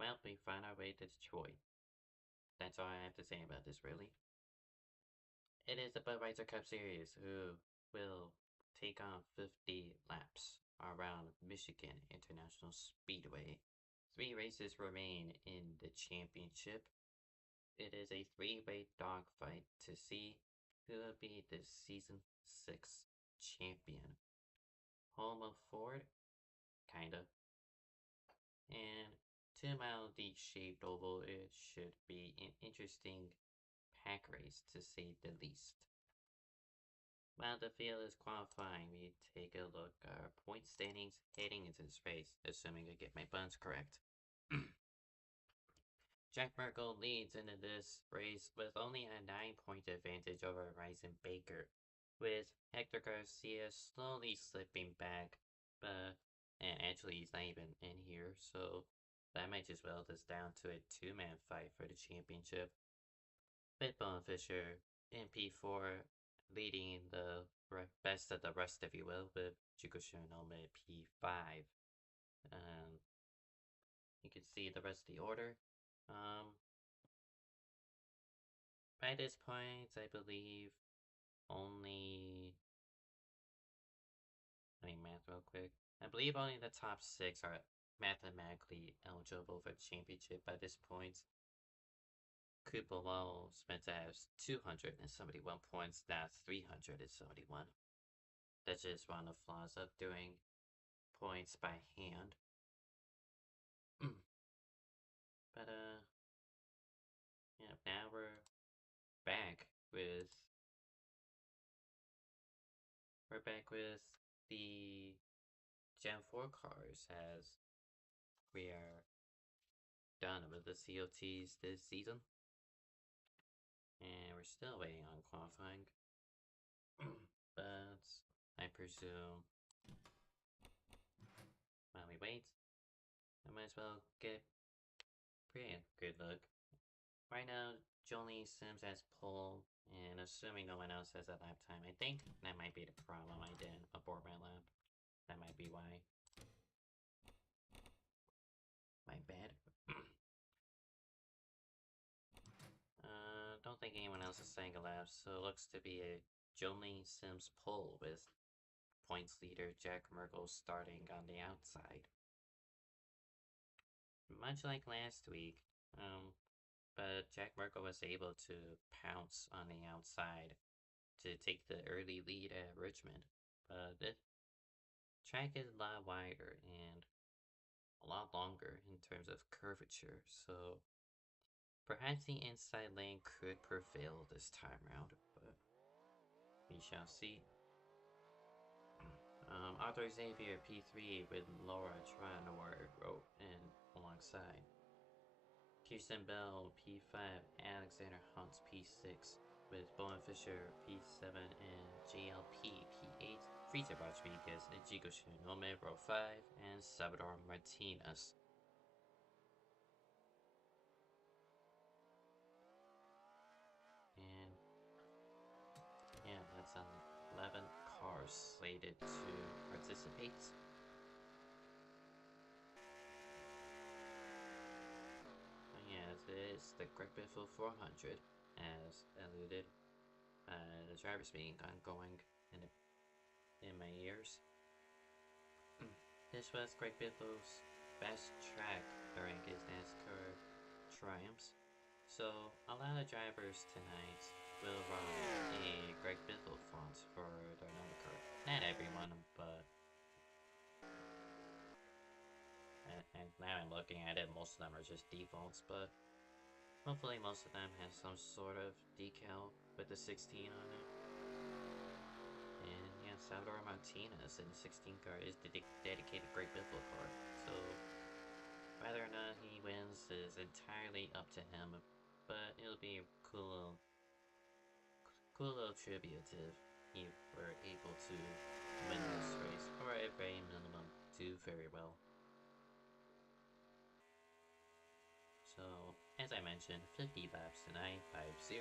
Well, we found our way to Detroit. That's all I have to say about this, really. It is the Budweiser Cup Series who will take on 50 laps around Michigan International Speedway. 3 races remain in the championship. It is a 3-way dogfight to see who will be the Season 6 champion. Home of Ford? Kinda. And 2-mile D-shaped oval, it should be an interesting pack race to say the least. While the field is qualifying, we take a look at our point standings heading into this race, assuming I get my buttons correct. Jack Merkel leads into this race with only a 9-point advantage over Ryzen Baker, with Hector Garcia slowly slipping back, and actually he's not even in here, so that might just well this down to a 2-man fight for the championship. With Bone Fisher in P4 leading the best of the rest, if you will, with Jigoshinome P5. You can see the rest of the order. By this point, I believe only. Let me math real quick. I believe only the top 6 are mathematically eligible for the championship by this point. Kupalo Spencer has 271 points, that's 371. That's just one of the flaws of doing points by hand. But yeah, now we're back with the Gen 4 cars as we are done with the COTs this season. And we're still waiting on qualifying. But I presume while we wait, I might as well get pretty good look. Right now, Jolie Sims has pole, and assuming no one else has a lap time, I think that might be the problem. I didn't abort my lap. That might be why. My bad. Don't think anyone else is saying a lap, so it looks to be a Jolie Sims pole with points leader Jack Merkel starting on the outside. Much like last week, but Jack Merkel was able to pounce on the outside to take the early lead at Richmond. But the track is a lot wider and a lot longer in terms of curvature, so perhaps the inside lane could prevail this time round, but we shall see. Arthur Xavier P3 with Laura Tranor wrote in alongside. Kirsten Bell P5, Alexander Hunt P6 with Bowen Fisher P7 and JLP P8, Frita Rodriguez and Jigo Shinome Row 5, and Salvador Martinez. And yeah, that's 11 cars slated to participate. Yeah, this is the Greg Biffle 400, as alluded. The driver's meeting ongoing in my ears. This was Greg Biffle's best track during his NASCAR triumphs, so a lot of drivers tonight will run a Greg Biffle font for their number card. Not everyone, but and now I'm looking at it, most of them are just defaults, but hopefully most of them have some sort of decal with the 16 on it. And yeah, Salvador Martinez in the 16 car is the dedicated Greg Biffle car, so whether or not he wins is entirely up to him, but it'll be a cool little tribute if he were able to win this race, or at very minimum, do very well. So, as I mentioned, 50 laps tonight, 5-0,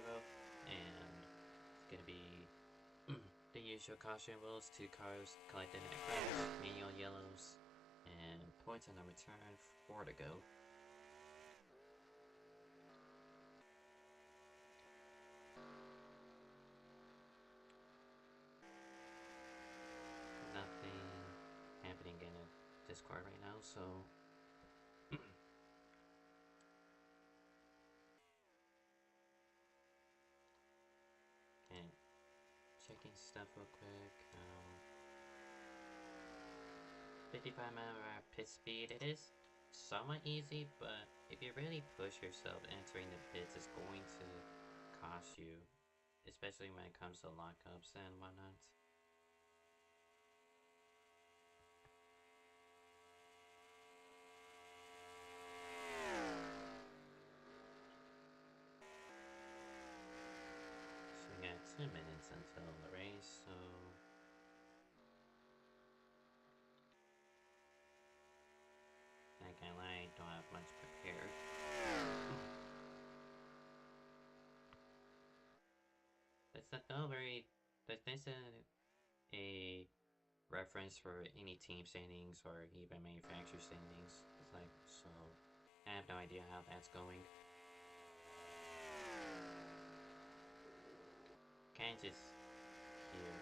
and it's gonna be the usual caution rules, 2 cars collected in a crash, manual yellows, and points on the return, 4 to go. So okay, checking stuff real quick. 55-mile-per-hour pit speed. It is somewhat easy, but if you really push yourself, entering the pits is going to cost you, especially when it comes to lockups and whatnot. So we got 2 minutes until the race, so not gonna lie, don't have much prepared. That's not very. That's a reference for any team standings or even manufacturer standings. It's like, so I have no idea how that's going. Kind of just here.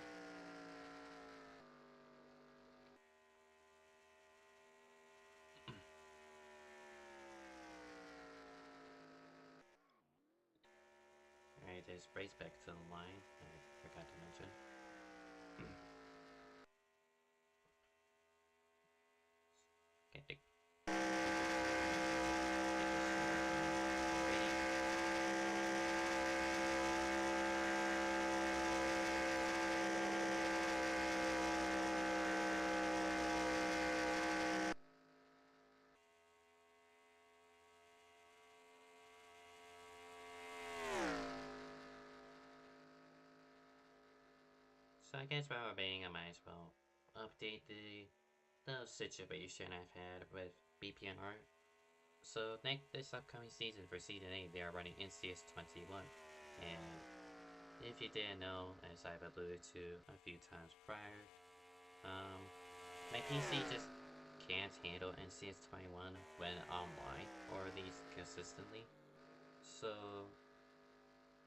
Alright, there's race back to the line. I forgot to mention. Okay. So I guess while we're being, I might as well update the situation I've had with BPNR. So this upcoming season for Season 8, they are running NCS 21. And if you didn't know, as I've alluded to a few times prior, my PC just can't handle NCS 21 when online, or at least consistently. So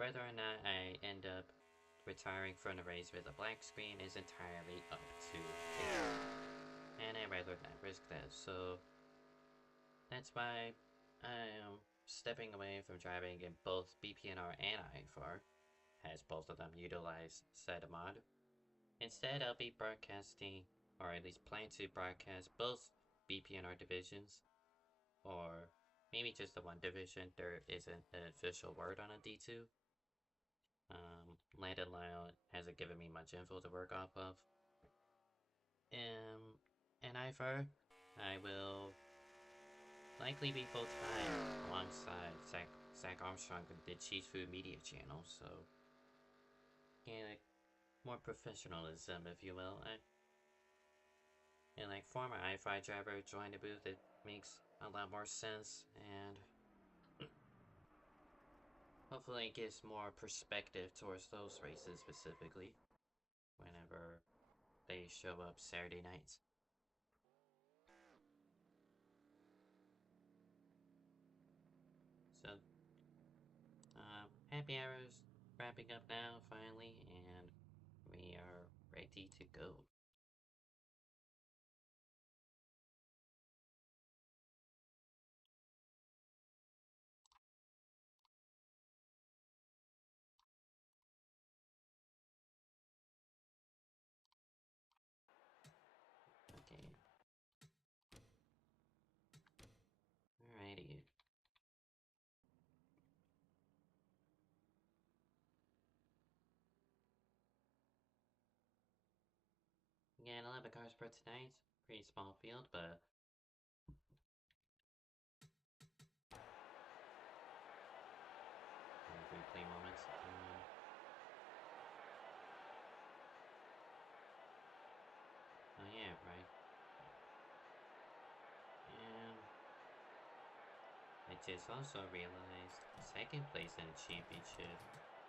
whether or not I end up retiring from the race with a black screen is entirely up to me, and I'd rather not risk that. So that's why I am stepping away from driving in both BPNR and IFR, as both of them utilize said mod. Instead, I'll be broadcasting, or at least plan to broadcast, both BPNR divisions, or maybe just the one division. There isn't an official word on a D2. Landed Lyle hasn't given me much info to work off of. And IFR, I will likely be full-time alongside Zach Armstrong with the Cheese Food Media channel, so yeah, more professionalism, if you will. And like former IFI driver joined the booth, it makes a lot more sense, and hopefully it gives more perspective towards those races specifically whenever they show up Saturday nights. So, happy hours wrapping up now finally, and we are ready to go. Okay. Alrighty. Again, 11 cars per tonight. Pretty small field, but replay moments. Oh yeah, right. And I just also realized second place in the championship,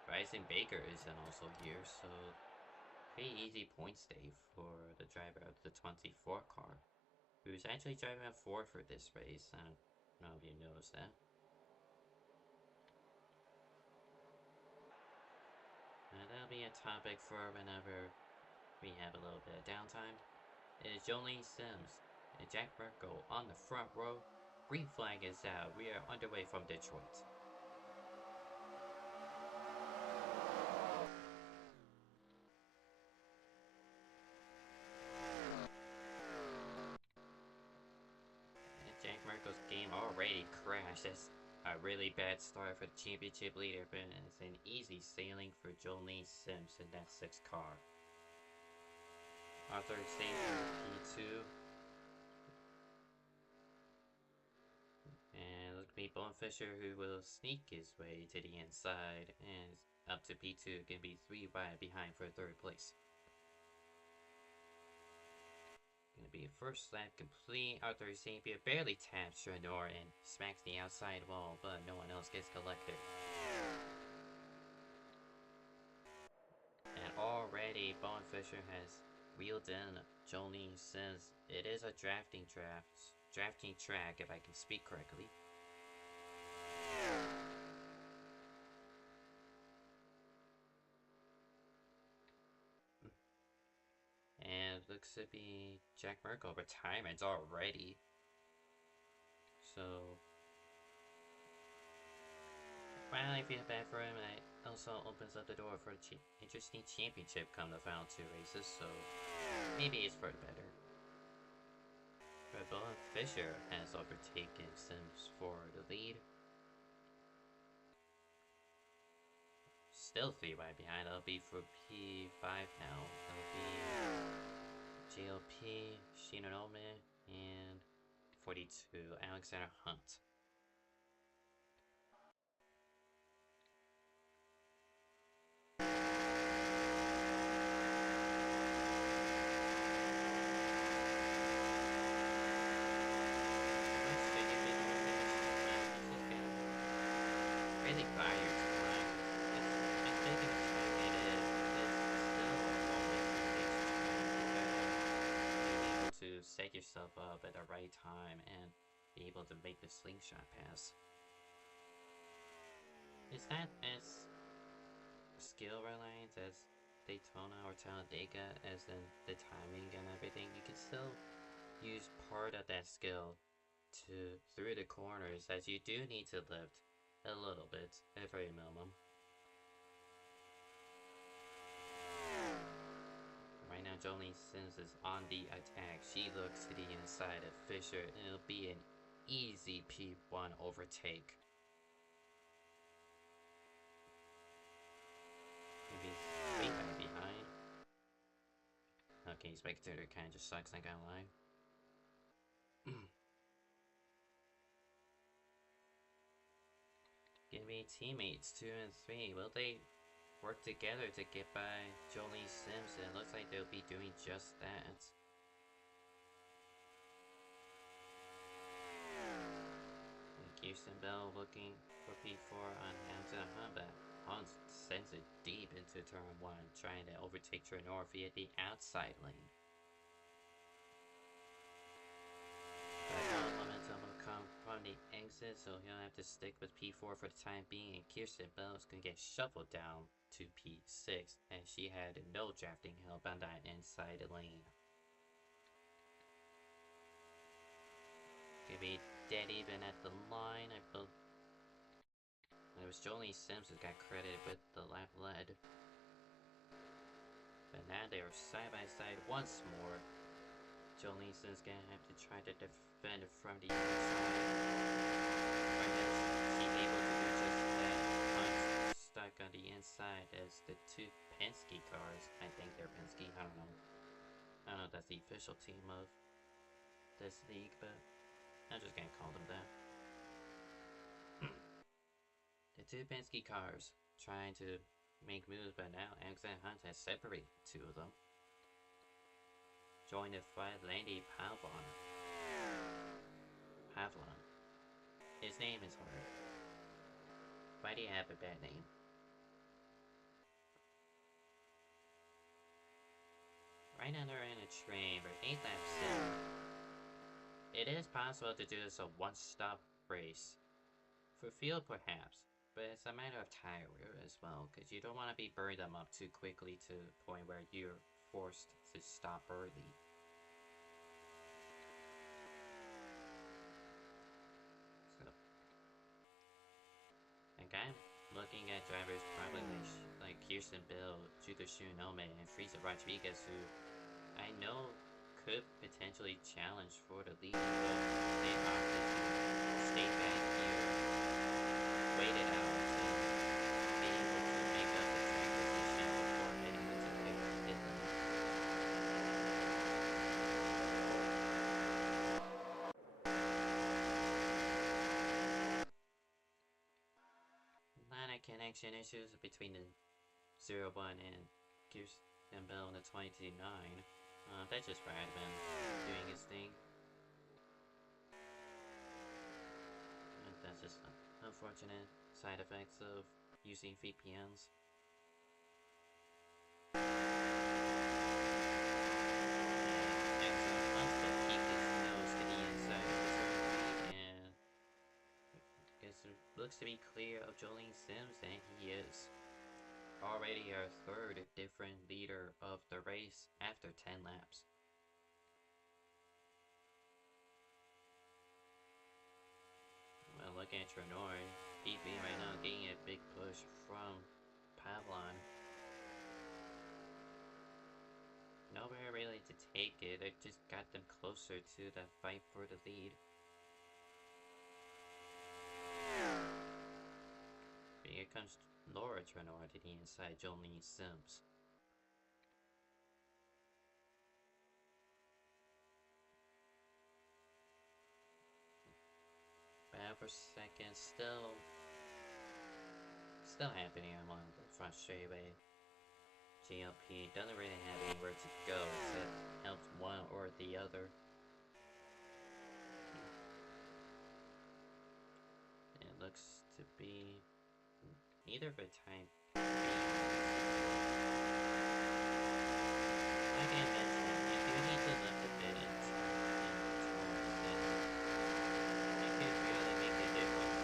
Bryson Baker isn't also here, so pretty easy points day for the driver of the 24 car, who's actually driving a 4 for this race. I don't know if you noticed that. That'll be a topic for whenever we have a little bit of downtime. Is Jolene Sims And Jack Merkel on the front row. Green flag is out. We are underway from Detroit. And Jack Merkel's game already crashed. That's a really bad start for the championship leader, but it's an easy sailing for Jolene Sims in that 6th car. Arthur stays for P2. And look at me, Bone Fisher, who will sneak his way to the inside and up to P2, can be 3 wide behind for 3rd place. Gonna be a first lap complete. Arthur St. Pierre barely taps Trenor and smacks the outside wall, but no one else gets collected. And already Bone Fisher has wheeled in. Jolene says it is a drafting track, if I can speak correctly. And looks to be Jack Merkel retirement already. So finally feel bad for him, and it also opens up the door for an interesting championship come the final 2 races, so maybe it's for the better. But Bone Fisher has overtaken Sims for the lead. Still 3 wide behind. That'll be for P5 now. That'll be JLP, Shinonome, and 42, Alexander Hunt. Really fires. Set yourself up at the right time and be able to make the slingshot pass. Is that as skill reliant as Daytona or Talladega, as in the timing and everything? You can still use part of that skill through the corners, as you do need to lift a little bit at very minimum. Right now, Jolene Sims is on the attack. She looks to the inside of Fisher, and it'll be an easy P1 overtake. Maybe 3 right behind. Okay, Spectator kind of just sucks, not gonna lie. Give me teammates 2 and 3. Will they work together to get by Jolene Sims? It looks like they'll be doing just that. Kirsten Bell looking for P4 on Hamza Hunt, but Hunt sends it deep into turn 1, trying to overtake Trenor via the outside lane. But momentum will come from the exit, so he'll have to stick with P4 for the time being, and Kirsten Bell is going to get shuffled down to P6, as she had no drafting help on that inside lane. Gonna be dead even at the line. I believe it was Jolene Sims who got credited with the lap lead. But now they are side by side once more. Jolene Sims gonna have to try to defend from the inside. Right now, she's able to do just that. Hunt's stuck on the inside as the 2 Penske cars. I think they're Penske. I don't know if that's the official team of this league, but I'm just gonna call them that. The 2 Penske cars trying to make moves, but now Alexander Hunt has separated 2 of them. Joined the fight, Landy Pavlon. His name is hard. Why do you have a bad name? Right now they're in a train for 8 laps in. It is possible to do this a one-stop race. For field perhaps, but it's a matter of tire wear as well, because you don't want to be burning them up too quickly to the point where you're forced to stop early. drivers probably like Kirsten Bill, Judo Shunome, and Frieza Rodriguez, who I know could potentially challenge for the lead, but they opted to stay back here, wait it out until be able to make up the track position before heading into pit lane. Line of connection issues between the 01 and Kirsten Bell in the 22.9. That's just Bradman doing his thing. And that's just unfortunate side effects of using VPNs. Looks to be clear of Jolene Sims, and he is already our third different leader of the race after 10 laps. Well, look at Trenor. DB right now getting a big push from Pavlon. Nowhere really to take it. It just got them closer to the fight for the lead. But here comes Laura Trenor to the inside, Jolene Sims. Bad for second, still happening along the front straightaway. GLP doesn't really have anywhere to go except help one or the other. It looks to be neither for time being. Like I mentioned, you do need to lift a bit in turns, and it could really make a difference.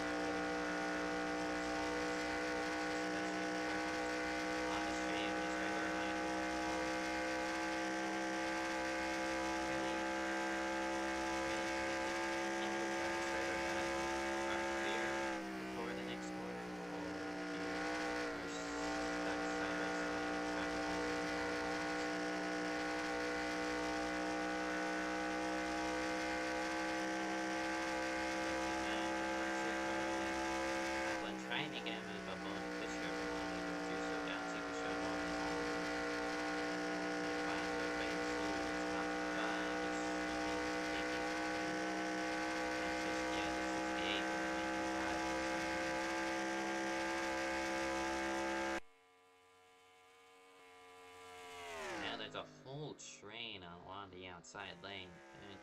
There's a whole train along the outside lane, and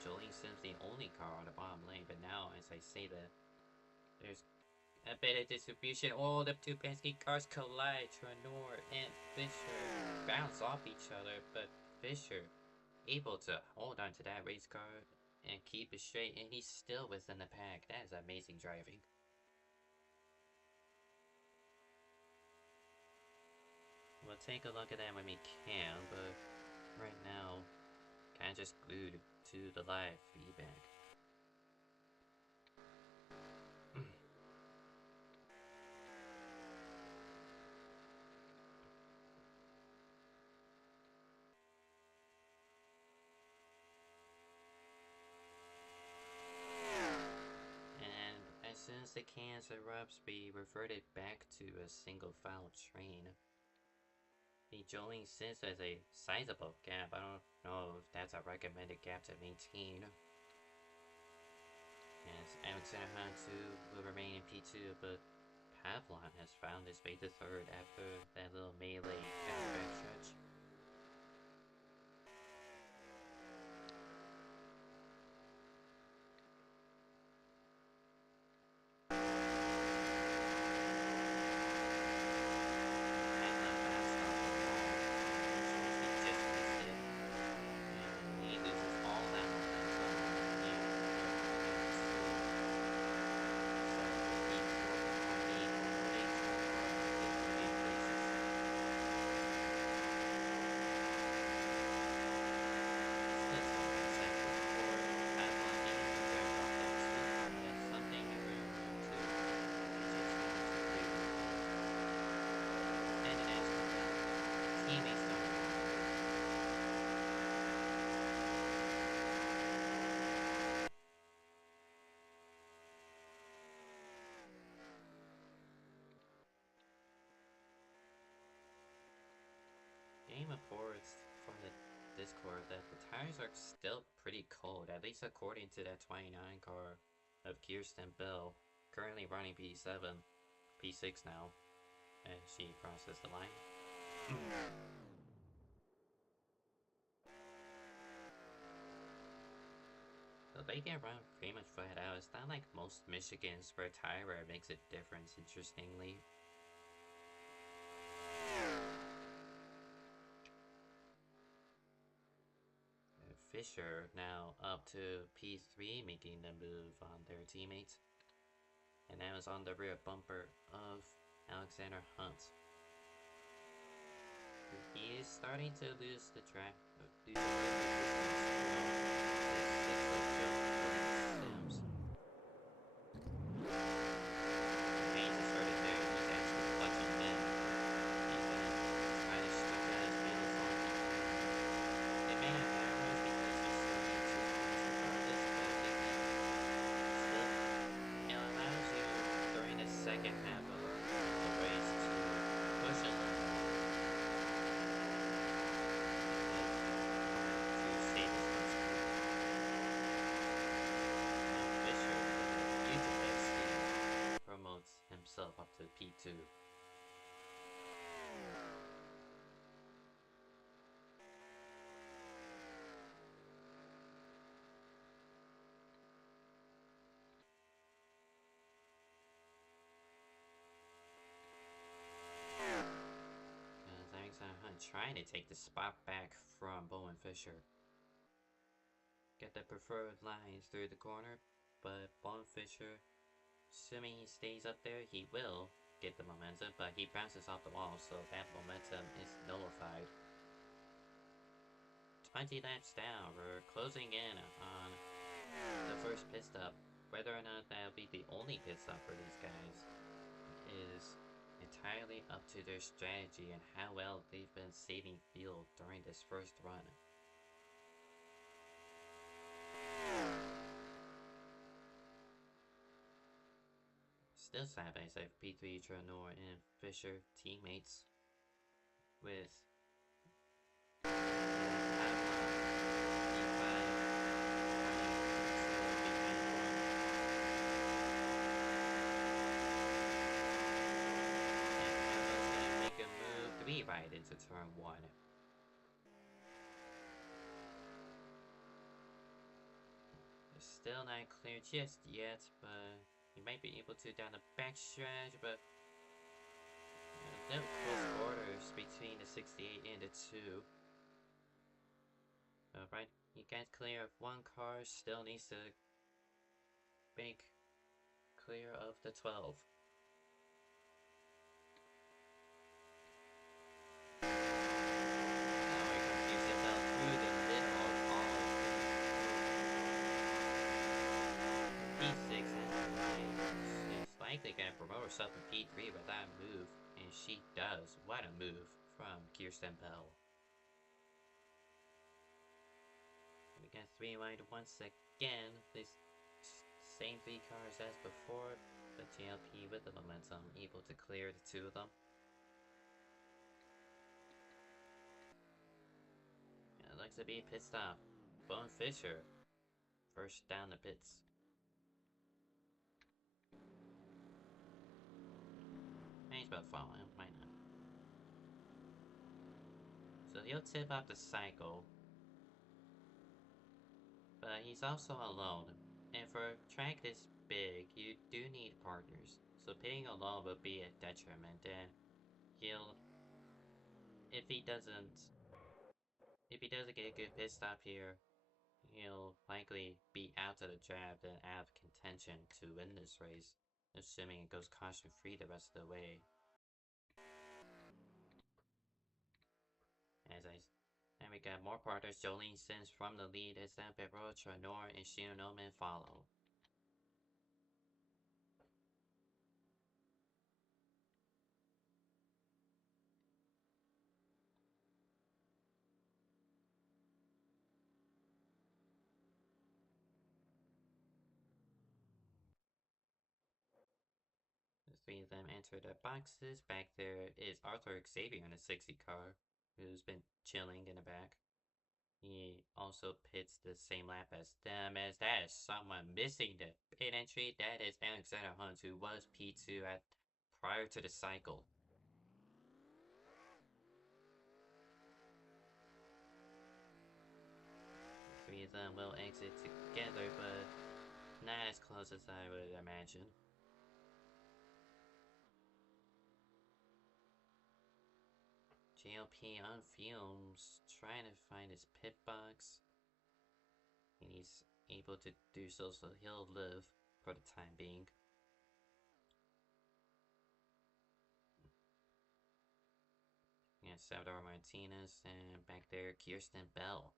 Jolene Sims the only car on the bottom lane. But now, as I say that, there's a bit of distribution. Oh, the two Penske cars collide. Trenor and Fisher bounce off each other, but Fisher able to hold on to that race car and keep it straight, and he's still within the pack. That is amazing driving. We'll take a look at that when we can, but right now, kind of just glued to the live feedback. And as soon as the cans erupts, we reverted back to a single file train. The Jolene Sims has a sizable gap. I don't know if that's a recommended gap to maintain. As Alexander Hunt will remain in P2, but Pavlon has found his way to third after that little melee backstretch. seeing reports from the Discord that the tires are still pretty cold, at least according to that 29 car of Kirsten Bell, currently running P7, P6 now, as she crosses the line. So they can run pretty much flat out. It's not like most Michigans where tire wear makes a difference, interestingly. Fisher now up to P3, making the move on their teammates. And now is on the rear bumper of Alexander Hunt. He is starting to lose the track. Second half of the race to push a little more. To save as much time. Now Fisher, due to their speed, promotes himself up to P2. Trying to take the spot back from Bowen Fisher. Get the preferred lines through the corner, but Bowen Fisher, assuming he stays up there, he will get the momentum, but he bounces off the wall, so that momentum is nullified. 20 laps down, we're closing in on the first pit stop. Whether or not that'll be the only pit stop for these guys is entirely up to their strategy and how well they've been saving fuel during this first run. Still side by side P3 Tranor and Fisher teammates with right into turn 1. It's still not clear just yet, but he might be able to down the backstretch, but no close quarters between the 68 and the 2. Right, he gets clear of one car, still needs to make clear of the 12. Likely gonna promote herself in P3 with that move, and she does. What a move from Kirsten Bell. We got 3 wide once again. This same 3 cars as before, but JLP with the momentum, able to clear the 2 of them. It looks to be a pit stop. Bowen Fisher, first down the pits. He's about following him, why not? So he'll tip out the cycle, but he's also alone. And for a track this big, you do need partners. So pitting alone will be a detriment, and if he doesn't get a good pit stop here, he'll likely be out of the draft and out of contention to win this race, assuming it goes caution free the rest of the way. And we got more partners. Jolene Sims from the lead as then Pedro Tranor and Shinonomen follow. The 3 of them enter their boxes. Back there is Arthur Xavier in a 60 car. who's been chilling in the back. He also pits the same lap as them, as that is someone missing the pit entry. That is Alexander Hunt, who was P2 at prior to the cycle. The three of them will exit together, but not as close as I would imagine. JLP on fumes, trying to find his pit box. And he's able to do so, so he'll live for the time being. And Salvador Martinez, and back there, Kirsten Bell.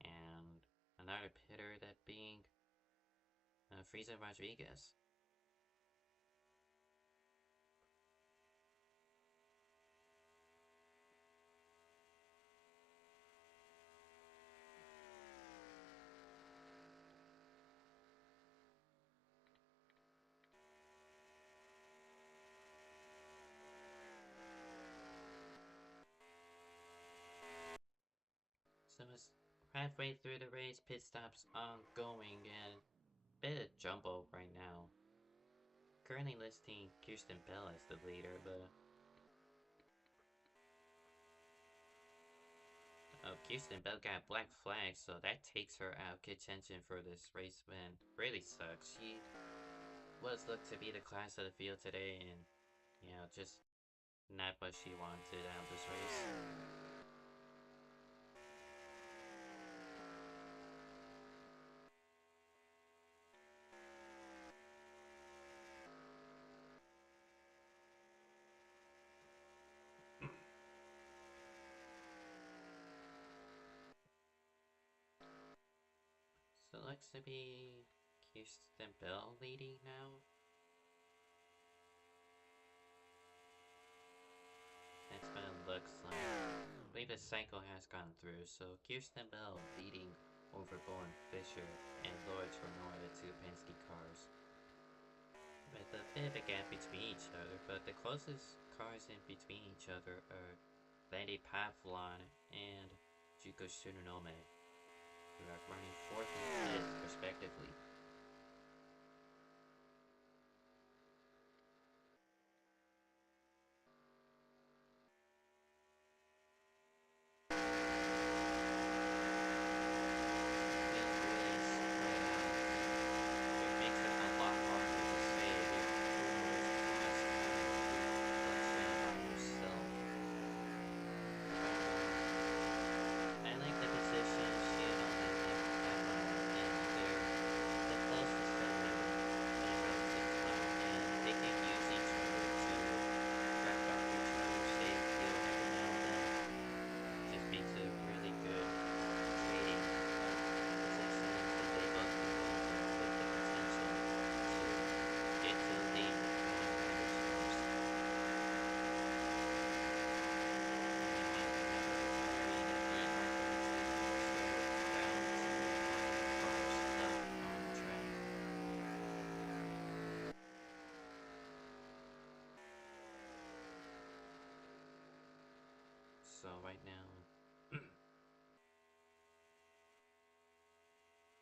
And another pitter, that being Frieza Rodriguez. So it's halfway through the race, pit stops ongoing, and a bit of jumbo right now. Currently listing Kirsten Bell as the leader, but Kirsten Bell got black flag, so that takes her out of contention for this race win. Really sucks. She was looked to be the class of the field today, and just not what she wanted out of this race. So it looks to be Kirsten Bell leading now. That's what it looks like. I believe the cycle has gone through, so Kirsten Bell leading over Bowen Fisher and Lawrence Renault, the two Penske cars. With a bit of a gap between each other, but the closest cars in between each other are Landy Pavlon and Juko Tsunonome, who are running 4th and 5th respectively. So right now,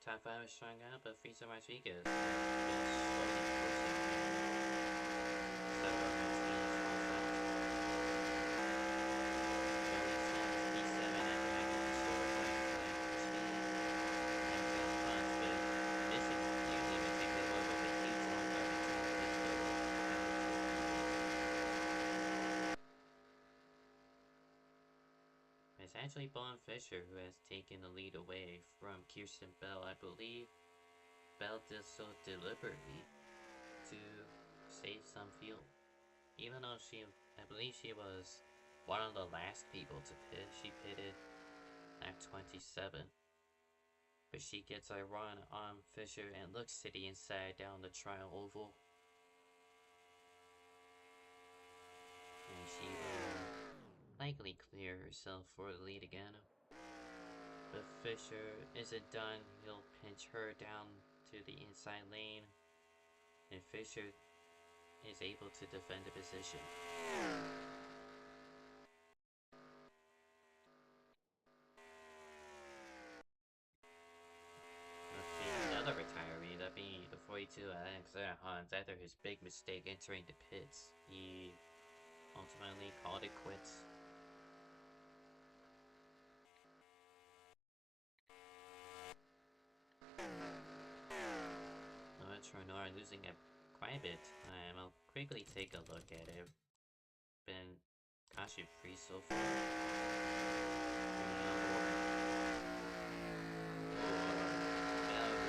top 5 is strung out, but Frieza Rodriguez is slowly closing in. Salvador Martinez P7 after having the silver black flag for speed. Alexander Hunt with missing, usually missing the logo, but he's on garbage time pit still. It's actually Bowen Fisher who has taken the lead away from Kirsten Bell. I believe Bell did so deliberately to save some fuel. Even though I believe she was one of the last people to pit. She pitted at 27. But she gets a run on Fisher and looks to the inside down the trial oval. And she will likely clear herself for the lead again. But Fisher isn't done. He'll pinch her down to the inside lane. And Fisher is able to defend the position. Hans after his big mistake entering the pits. He ultimately called it quits. Tronar losing it quite a bit. I'll quickly take a look at it. Been caution free so far.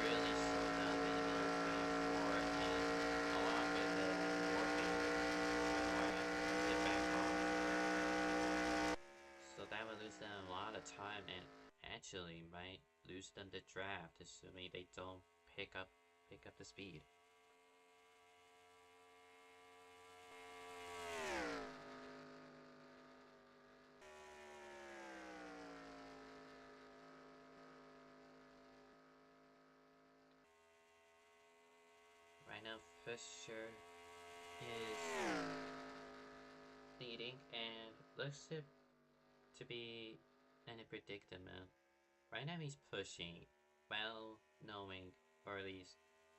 Really slowed down in the middle of 3 and 4, and along with it, warping it back off. So that would lose them a lot of time, and actually might lose them the draft, assuming they don't pick up the speed. Right now, Fisher is leading and looks to be in a predicament. Right now he's pushing, well knowing, or at least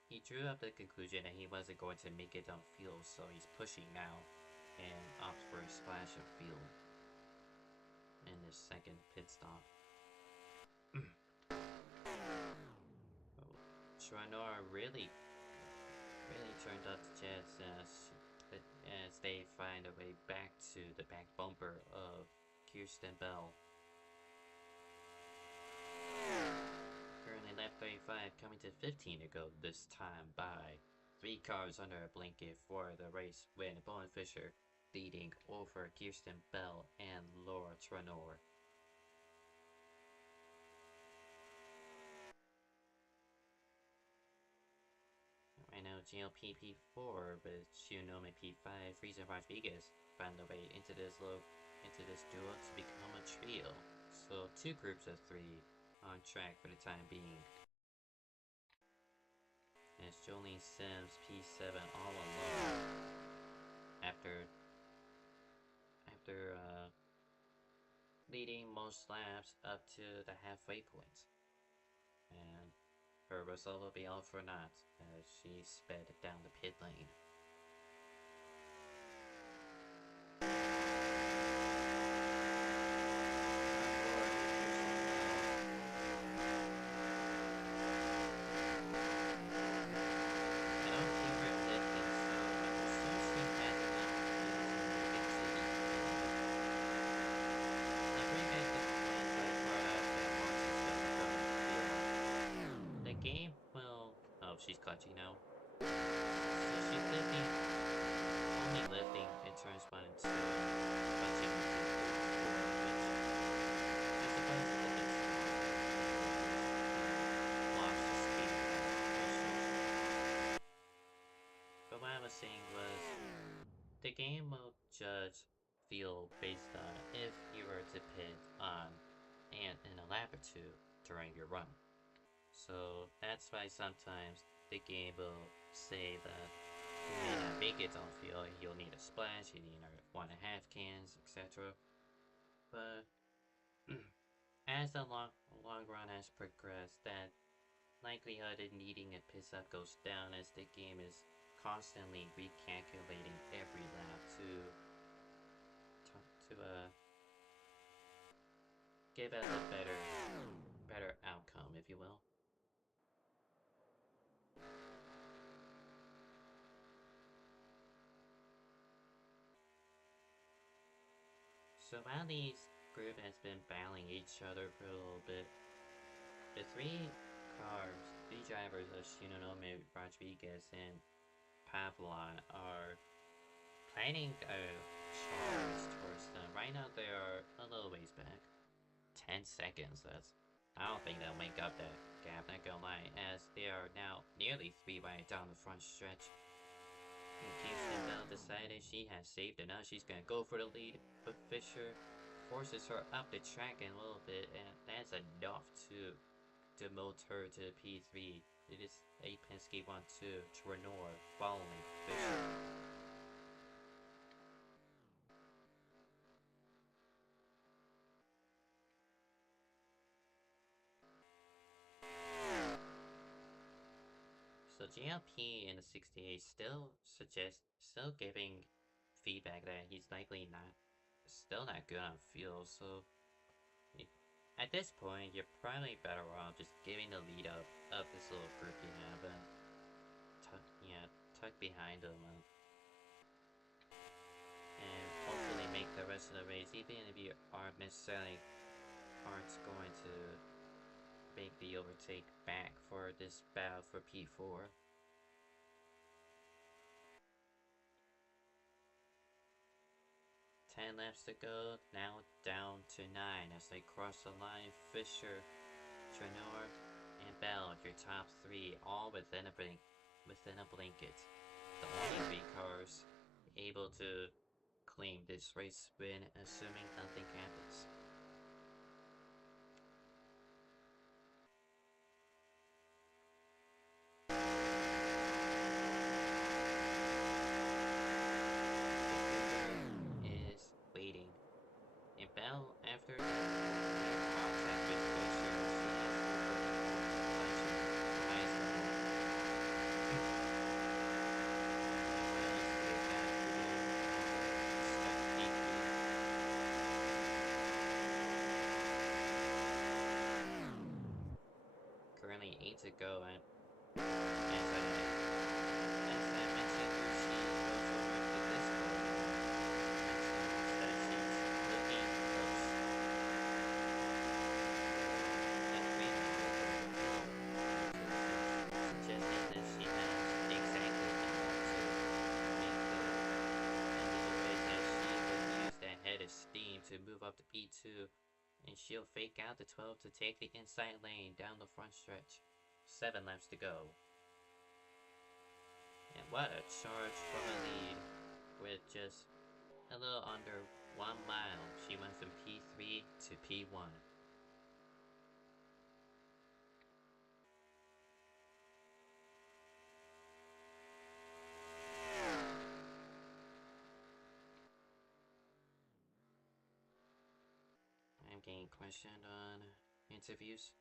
he drew up the conclusion that he wasn't going to make it on field, so he's pushing now and opts for a splash of field in his second pit stop. Tronar really turned up the jets as they find a way back to the back bumper of Kirsten Bell. Currently lap 35, coming to 15 to go this time by 3 cars under a blanket for the race, with Bowen Fisher leading over Kirsten Bell and Laura Tranor. Right now, GLP P4 with Shunome P5, Frieza Rodriguez found their way into this duo to become a trio. So 2 groups of 3 on track for the time being. As Jolene Sims P7 all alone after leading most laps up to the halfway point. And her result will be all for naught as she sped down the pit lane. She's clutching now. So she's only lifting in turns 1 and 2, clutching which I suppose is a bit lost the speed. But what I was saying was, the game will judge field based on if you were to pit on and in a lap or 2 during your run. So that's why sometimes the game will say that you may not make it on field, you'll need a splash, you need 1.5 cans, etc. But as the long run has progressed, that likelihood of needing a pit stop goes down as the game is constantly recalculating every lap to give us a better outcome, if you will. So while these group has been battling each other for a little bit, the 3 drivers of Shinonome Rodriguez and Pavlon are planning a charge towards them. Right now they are a little ways back. 10 seconds, I don't think they'll make up that gap, not gonna lie, as they are now nearly 3 wide down the front stretch. And Kirsten Bell decided she has saved enough. She's gonna go for the lead, but Fisher forces her up the track a little bit, and that's enough to demote her to P3. It is a Penske 1-2, Tranor following Fisher. So GLP in the 68 still giving feedback that he's likely still not good on fuel, so at this point, you're probably better off just giving the lead up this little group you have and tuck behind them and hopefully make the rest of the race, even if you aren't going to make the overtake back for this battle for P4. Ten laps to go, now down to 9 as they cross the line. Fisher, Trenor, and Bell, your top 3, all within a blanket. The only 3 cars able to claim this race win, assuming nothing happens. Is waiting, and Bell, after contact with Fisher, currently 8 to go, and as I mentioned, she goes over to this board that she's looking close. And suggesting that she has exactly enough to make the end of the race, as she will use that head of steam to move up to P2. And she'll fake out the 12 to take the inside lane down the front stretch. 7 laps to go. And what a charge from a lead with just a little under 1 mile. She went from P3 to P1. I'm getting questioned on interviews.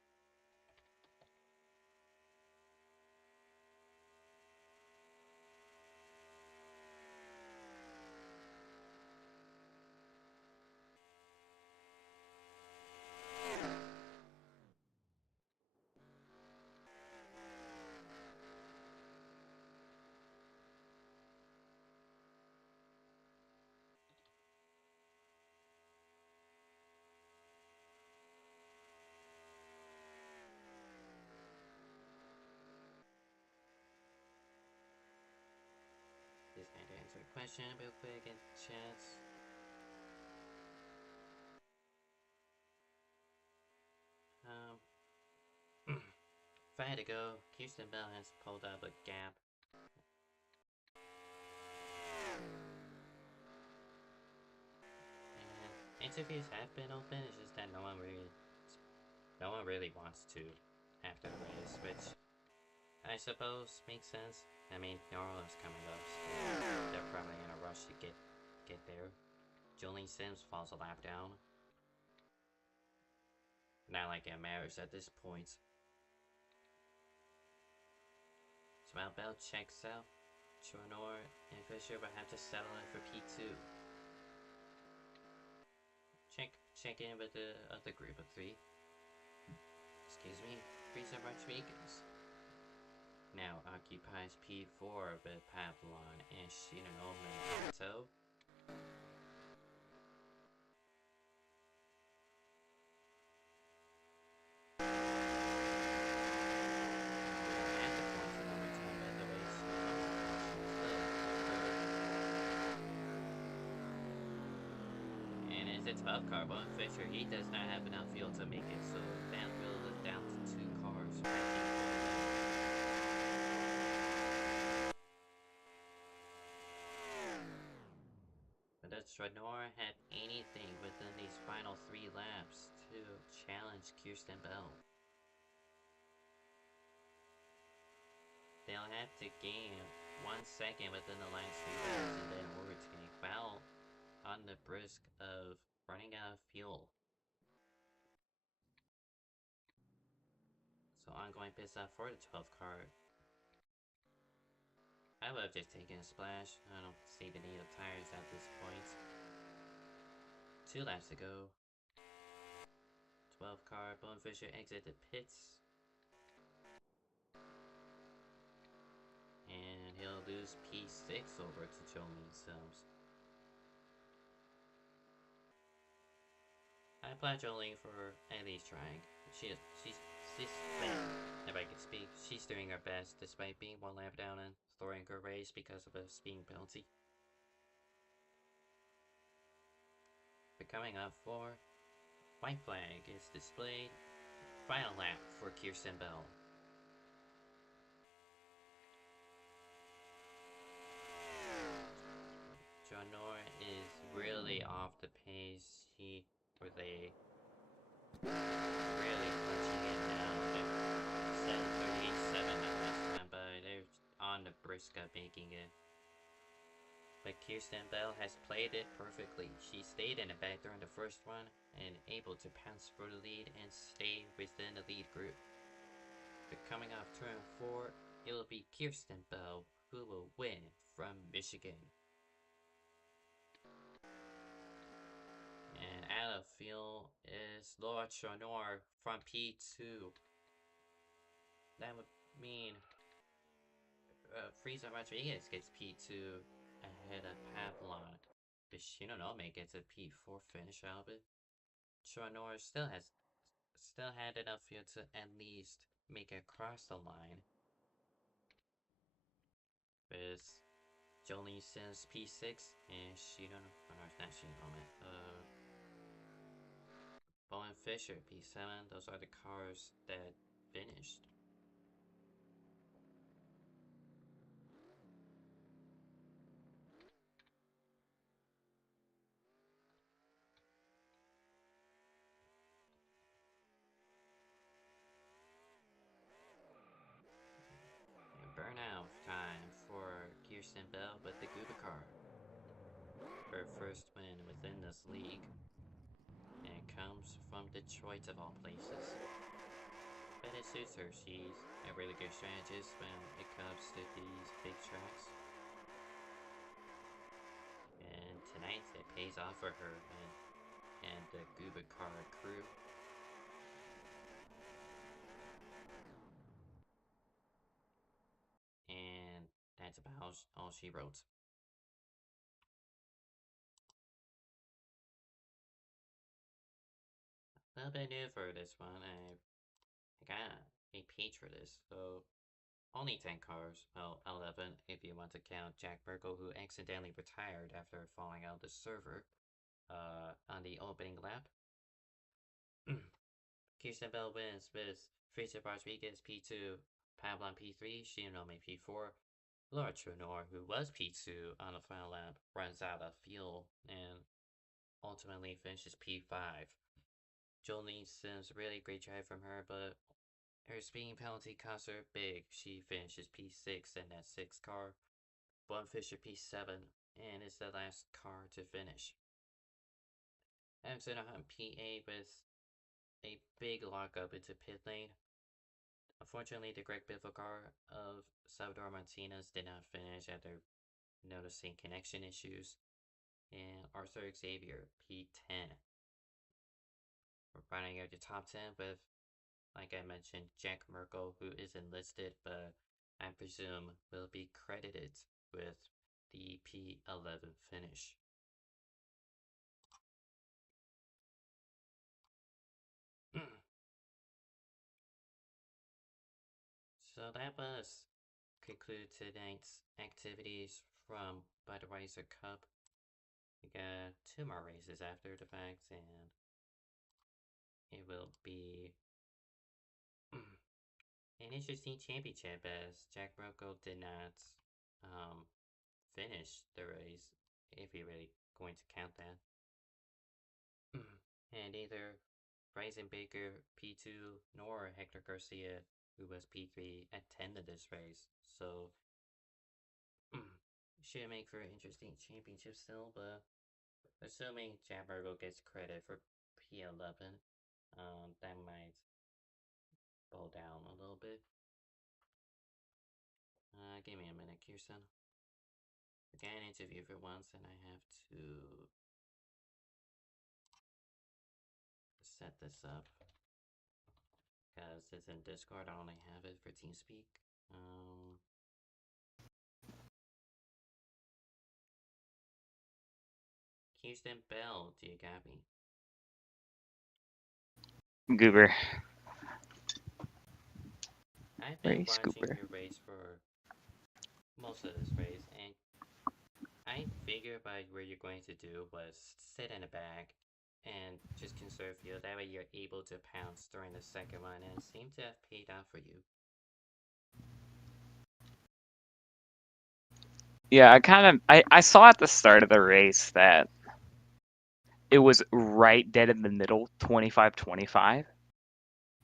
Just going to answer a question real quick in chat. If I had to go, Kirsten Bell has pulled up a gap. And interviews have been open, it's just that no one really wants to after the race, which I suppose makes sense. I mean, Norwell is coming up, so they're probably in a rush to get there. Jolene Sims falls a lap down. Not like it matters at this point. So while Bell checks out, Chonor and Fisher will have to settle in for P2. Check in with the other group of 3. Excuse me, Frieza Rodriguez now occupies P4 with Pavlon and Shinonome Naruto. It's a 12 car, but Fisher, he does not have enough fuel to make it, so that will lift down to 2 cars. But does Trenor have anything within these final 3 laps to challenge Kirsten Bell? They'll have to gain 1 second within the last 3 laps and then overtake Bell on the brisk of running out of fuel. So ongoing pit stop for the 12th car. I love just taking a splash. I don't see the need of tires at this point. 2 laps to go. 12 car, Bone Fisher exit the pits. And he'll lose P6 over to Jolene Sims. I applaud Jolene for at least trying. She's if I can speak, she's doing her best despite being 1 lap down and throwing her race because of a speeding penalty. But coming up for white flag is displayed. Final lap for Kirsten Bell. Jonor is really off the pace. They really punching it down. They're 7:38.7 the last time, but they're on the brisk of making it. But Kirsten Bell has played it perfectly. She stayed in the back during the first one and able to pounce for the lead and stay within the lead group. But coming off turn 4, it will be Kirsten Bell who will win from Michigan. And out of field is Laura Chonor from P2. That would mean Frieza Rodriguez gets P2 ahead of Pavlon. But Shinonome gets a P4 finish out of it. Chonor still had enough field to at least make it across the line. With Jolene Sims P6 and not Shinonome. Bowen Fisher P7. Those are the cars that finished. Burnout time for Kirsten Bell with the Gooba car. Her first win within this league. And it comes from Detroit of all places. But it suits her. She's a really good strategist when it comes to these big tracks. And tonight it pays off for her and the Gooba car crew. And that's about all she wrote. A little bit new for this one. I got a page for this, so only 10 cars. Well, 11 if you want to count Jack Merkel, who accidentally retired after falling out the server on the opening lap. Kirsten Bell wins with Frieza Rodriguez P2, Pavlon P3, Shinonome P4. Laura Chonor, who was P2 on the final lap, runs out of fuel and ultimately finishes P5. Jolene Sims, really great drive from her, but her speeding penalty cost her big. She finishes P6 in that 6 car. Bone Fisher P7, and is the last car to finish. Emerson on P8 with a big lockup into pit lane. Unfortunately, the Greg Biffle car of Salvador Martinez did not finish after noticing connection issues. And Arthur Xavier, P10. We're running out the top 10 with, like I mentioned, Jack Merkel, who isn't listed, but I presume will be credited with the P11 finish. So that was conclude tonight's activities from Budweiser Cup. We got 2 more races after the fact, and it will be an interesting championship as Jack Merkel did not finish the race, if you're really going to count that. And either Bryson Baker P2 nor Hector Garcia, who was P3, attended this race. So should make for an interesting championship still, but assuming Jack Merkel gets credit for P11, that might bow down a little bit. Give me a minute, Kirsten. I got an interview for once, and I have to set this up because it's in Discord. I only have it for TeamSpeak. Kirsten Bell, do you got me? Goober. I've been Race watching Goober. your race for most of this race, and I figured by what you're going to do was sit in the back and just conserve fuel. That way you're able to pounce during the second run, and it seemed to have paid off for you. Yeah, I saw at the start of the race that it was right dead in the middle, 25-25.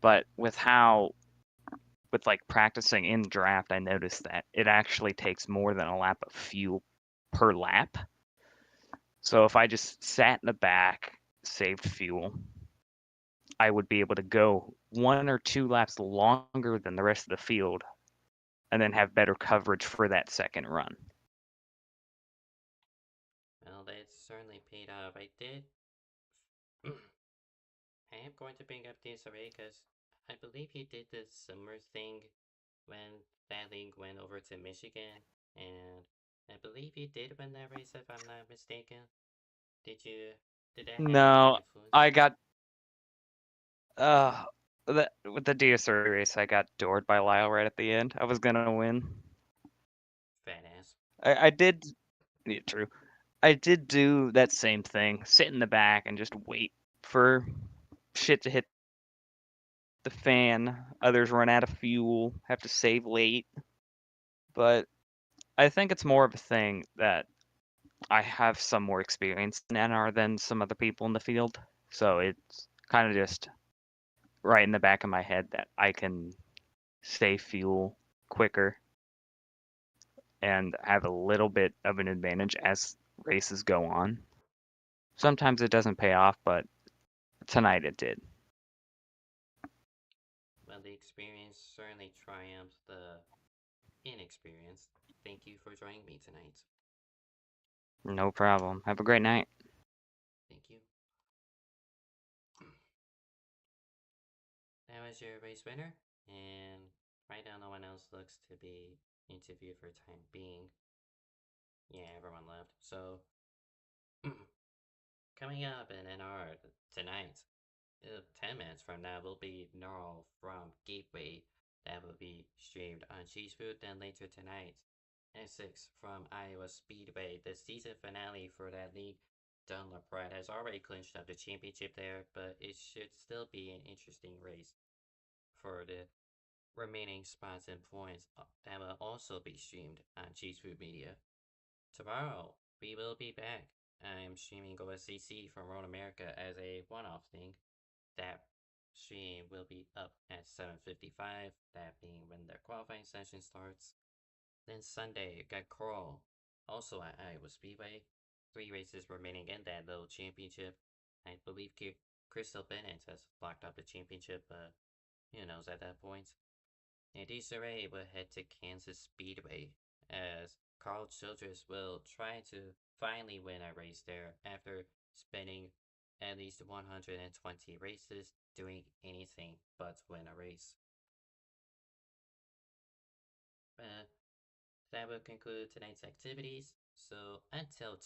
But with like practicing in draft, I noticed that it actually takes more than a lap of fuel per lap. So if I just sat in the back, saved fuel, I would be able to go 1 or 2 laps longer than the rest of the field and then have better coverage for that second run. Well, that certainly paid off. I did. I am going to bring up this array because I believe he did this similar thing when that league went over to Michigan, and I believe he did win that race if I'm not mistaken. Did you? Did that have any No, influence? I got uh with the DSR race, I got doored by Lyle right at the end. I was gonna win. Fat ass. I did, yeah, true. I did do that same thing, sit in the back and just wait for shit to hit the fan. Others run out of fuel, have to save late. But I think it's more of a thing that I have some more experience in NR than some other people in the field. So it's kind of just right in the back of my head that I can save fuel quicker and have a little bit of an advantage as races go on. Sometimes it doesn't pay off, but tonight it did. Well, the experience certainly triumphs the inexperience. Thank you for joining me tonight. No problem. Have a great night. Thank you. That was your race winner, and right now no one else looks to be interviewed for time being. Yeah, everyone left. So, coming up in NR tonight, 10 minutes from now, will be Neural from Gateway. That will be streamed on Cheese Food. Then later tonight, N6 from Iowa Speedway. The season finale for that league. Dunlop Pride has already clinched up the championship there, but it should still be an interesting race for the remaining spots and points. That will also be streamed on Cheese Food Media. Tomorrow, we will be back. I am streaming OSCC from Road America as a one-off thing. That stream will be up at 7:55, that being when the qualifying session starts. Then Sunday, got Coral, also at Iowa Speedway. 3 races remaining in that little championship. I believe Crystal Bennett has locked up the championship, but who knows at that point. And Desiree will head to Kansas Speedway as Carl Childress will try to finally win a race there after spending at least 120 races doing anything but win a race. But that will conclude tonight's activities. So until